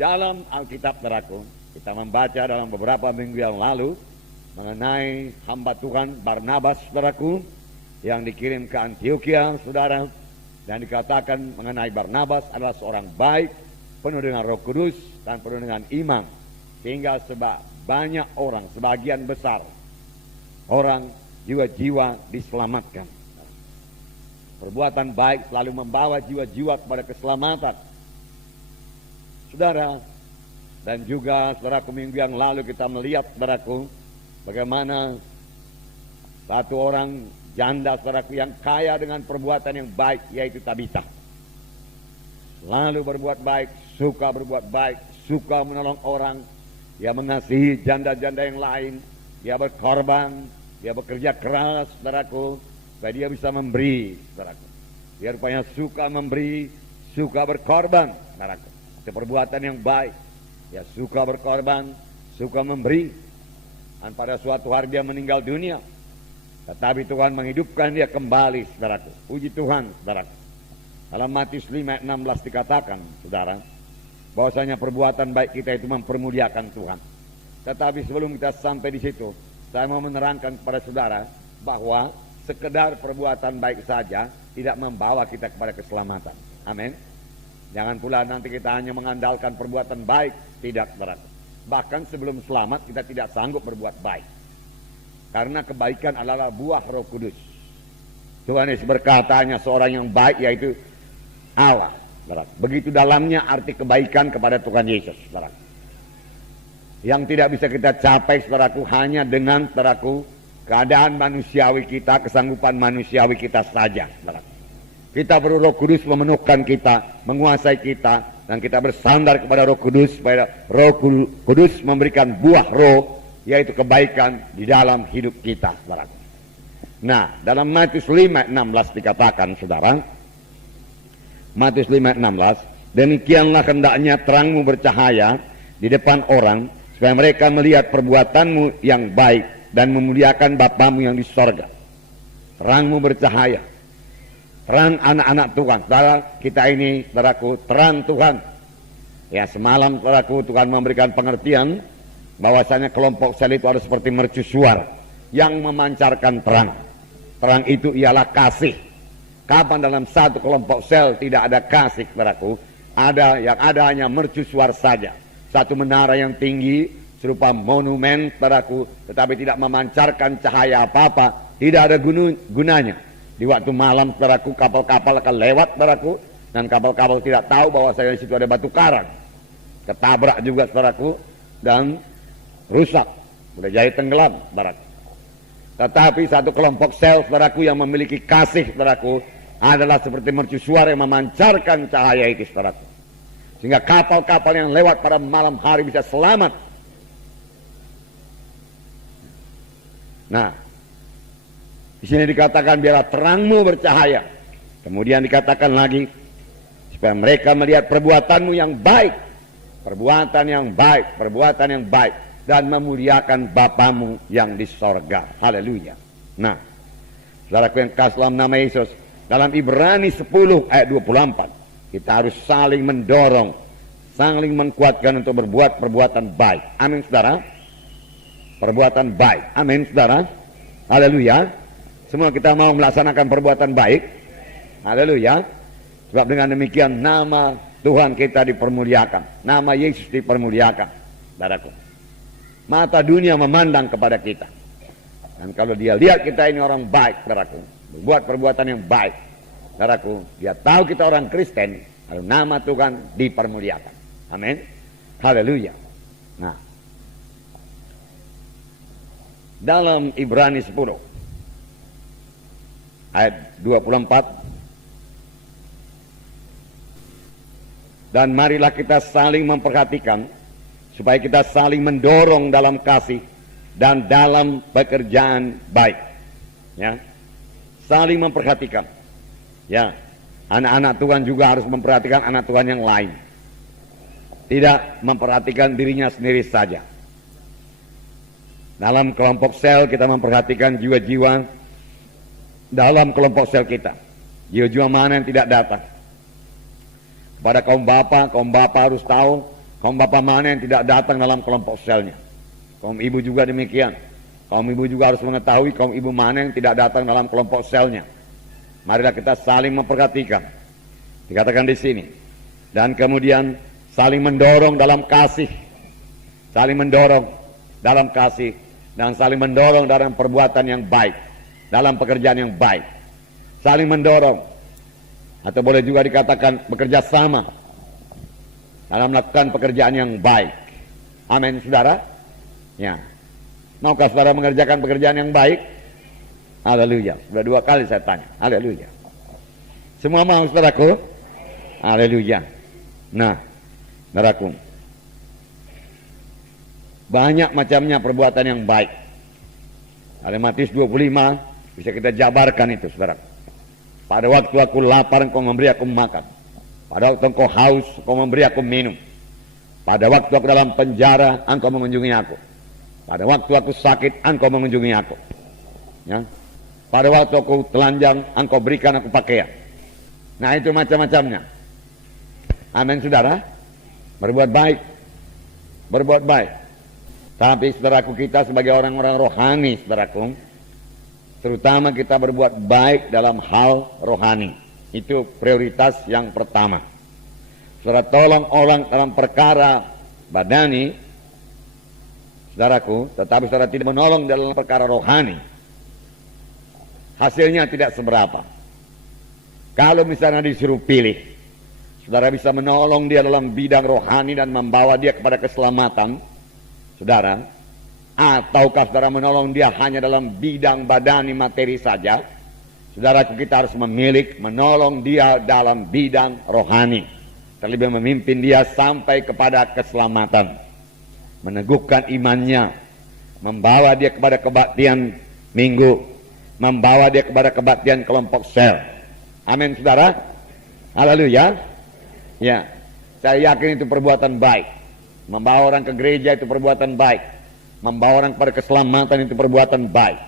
dalam Alkitab, saudaraku, kita membaca dalam beberapa minggu yang lalu mengenai hamba Tuhan Barnabas, saudaraku, yang dikirim ke Antioquia, saudara, dan dikatakan mengenai Barnabas adalah seorang baik, penuh dengan Roh Kudus dan penuh dengan iman, sehingga banyak orang, sebagian besar orang, jiwa-jiwa diselamatkan. Perbuatan baik selalu membawa jiwa-jiwa kepada keselamatan, saudara. Dan juga, saudaraku, minggu yang lalu kita melihat, saudaraku, bagaimana satu orang janda, saudaraku, yang kaya dengan perbuatan yang baik, yaitu Tabita. Lalu berbuat baik, suka berbuat baik, suka menolong orang, dia mengasihi janda-janda yang lain, dia berkorban, dia bekerja keras, saudaraku, supaya dia bisa memberi, saudaraku. Dia rupanya suka memberi, suka berkorban, saudaraku. Itu perbuatan yang baik. Dia suka berkorban, suka memberi. Dan pada suatu hari dia meninggal dunia, tetapi Tuhan menghidupkan dia kembali, saudaraku. Puji Tuhan, saudaraku. Dalam Matius 5:16 dikatakan, saudara, bahwasanya perbuatan baik kita itu mempermuliakan Tuhan. Tetapi sebelum kita sampai di situ, saya mau menerangkan kepada saudara bahwa sekedar perbuatan baik saja tidak membawa kita kepada keselamatan. Amin. Jangan pula nanti kita hanya mengandalkan perbuatan baik, tidak, saudara. Bahkan sebelum selamat kita tidak sanggup berbuat baik, karena kebaikan adalah buah Roh Kudus. Tuhan Yesus berkata, hanya seorang yang baik, yaitu Allah, saudara. Begitu dalamnya arti kebaikan kepada Tuhan Yesus, saudara. Yang tidak bisa kita capai, saudaraku, hanya dengan, saudaraku, keadaan manusiawi kita, kesanggupan manusiawi kita saja, saudara. Kita perlu Roh Kudus memenuhkan kita, menguasai kita, dan kita bersandar kepada Roh Kudus, supaya Roh Kudus memberikan buah Roh, yaitu kebaikan di dalam hidup kita, saudara. Nah, dalam Matius 5:16 dikatakan, saudara, Matius 5:16, demikianlah hendaknya terangmu bercahaya di depan orang, supaya mereka melihat perbuatanmu yang baik dan memuliakan Bapamu yang di sorga. Terangmu bercahaya, terang anak-anak Tuhan, saudara. Kita ini, saudaraku, terang Tuhan. Ya, semalam, saudaraku, Tuhan memberikan pengertian bahwasanya kelompok sel itu harus seperti mercusuar yang memancarkan terang. Terang itu ialah kasih. Kapan dalam satu kelompok sel tidak ada kasih, saudaraku, yang ada hanya mercusuar saja. Satu menara yang tinggi serupa monumen, saudaraku, tetapi tidak memancarkan cahaya apa-apa, tidak ada gunanya. Di waktu malam, saudaraku, kapal-kapal akan lewat, saudaraku, dan kapal-kapal tidak tahu bahwa di situ ada batu karang. Ketabrak juga, saudaraku, dan rusak, boleh jadi tenggelam, saudaraku. Tetapi satu kelompok sel, saudaraku, yang memiliki kasih, saudaraku, adalah seperti mercusuar yang memancarkan cahaya itu, saudaraku, sehingga kapal-kapal yang lewat pada malam hari bisa selamat. Nah, di sini dikatakan biarlah terangmu bercahaya. Kemudian dikatakan lagi, supaya mereka melihat perbuatanmu yang baik, perbuatan yang baik, perbuatan yang baik, dan memuliakan Bapamu yang di sorga. Haleluya. Nah, saudaraku yang kasih dalam nama Yesus, dalam Ibrani 10 ayat 24, kita harus saling mendorong, saling menguatkan untuk berbuat perbuatan baik. Amin, saudara. Perbuatan baik. Amin, saudara. Haleluya. Semua kita mau melaksanakan perbuatan baik. Haleluya. Sebab dengan demikian nama Tuhan kita dipermuliakan, nama Yesus dipermuliakan, saudaraku. Mata dunia memandang kepada kita, dan kalau dia lihat kita ini orang baik, saudaraku, berbuat perbuatan yang baik, saudaraku, dia tahu kita orang Kristen, lalu nama Tuhan dipermuliakan. Amin. Haleluya. Nah, dalam Ibrani 10 ayat 24, dan marilah kita saling memperhatikan, supaya kita saling mendorong dalam kasih dan dalam pekerjaan baik. Ya, saling memperhatikan. Ya, anak-anak Tuhan juga harus memperhatikan anak Tuhan yang lain, tidak memperhatikan dirinya sendiri saja. Dalam kelompok sel kita memperhatikan jiwa-jiwa dalam kelompok sel kita, jiwa-jiwa mana yang tidak datang. Pada kaum bapa harus tahu Kaum bapak mana yang tidak datang dalam kelompok selnya? Kaum ibu juga demikian. Kaum ibu juga harus mengetahui kaum ibu mana yang tidak datang dalam kelompok selnya. Marilah kita saling memperhatikan. Dikatakan di sini. Dan kemudian saling mendorong dalam kasih. Saling mendorong dalam kasih. Dan saling mendorong dalam perbuatan yang baik. Dalam pekerjaan yang baik. Saling mendorong. Atau boleh juga dikatakan bekerja sama dalam melakukan pekerjaan yang baik. Amin, saudara. Ya. Maukah saudara mengerjakan pekerjaan yang baik? Haleluya. Sudah 2 kali saya tanya. Haleluya. Semua mau, saudaraku? Haleluya. Nah, saudaraku, banyak macamnya perbuatan yang baik. Dalam Matius 25 bisa kita jabarkan itu, saudara. Pada waktu aku lapar, engkau memberi aku makan. Pada waktu engkau haus, engkau memberi aku minum. Pada waktu aku dalam penjara, engkau mengunjungi aku. Pada waktu aku sakit, engkau mengunjungi aku. Ya. Pada waktu aku telanjang, engkau berikan aku pakaian. Nah, itu macam-macamnya. Amin, saudara. Berbuat baik. Berbuat baik. Tapi saudaraku, kita sebagai orang-orang rohani, saudaraku, terutama kita berbuat baik dalam hal rohani. Itu prioritas yang pertama. Saudara tolong orang dalam perkara badani, saudaraku, tetapi saudara tidak menolong dalam perkara rohani, hasilnya tidak seberapa. Kalau misalnya disuruh pilih, saudara bisa menolong dia dalam bidang rohani dan membawa dia kepada keselamatan, saudara, ataukah saudara menolong dia hanya dalam bidang badani materi saja, saudaraku, kita harus memilih menolong dia dalam bidang rohani, terlebih memimpin dia sampai kepada keselamatan, meneguhkan imannya, membawa dia kepada kebaktian minggu, membawa dia kepada kebaktian kelompok sel. Amin, saudara. Haleluya. Ya, saya yakin itu perbuatan baik. Membawa orang ke gereja itu perbuatan baik. Membawa orang kepada keselamatan itu perbuatan baik.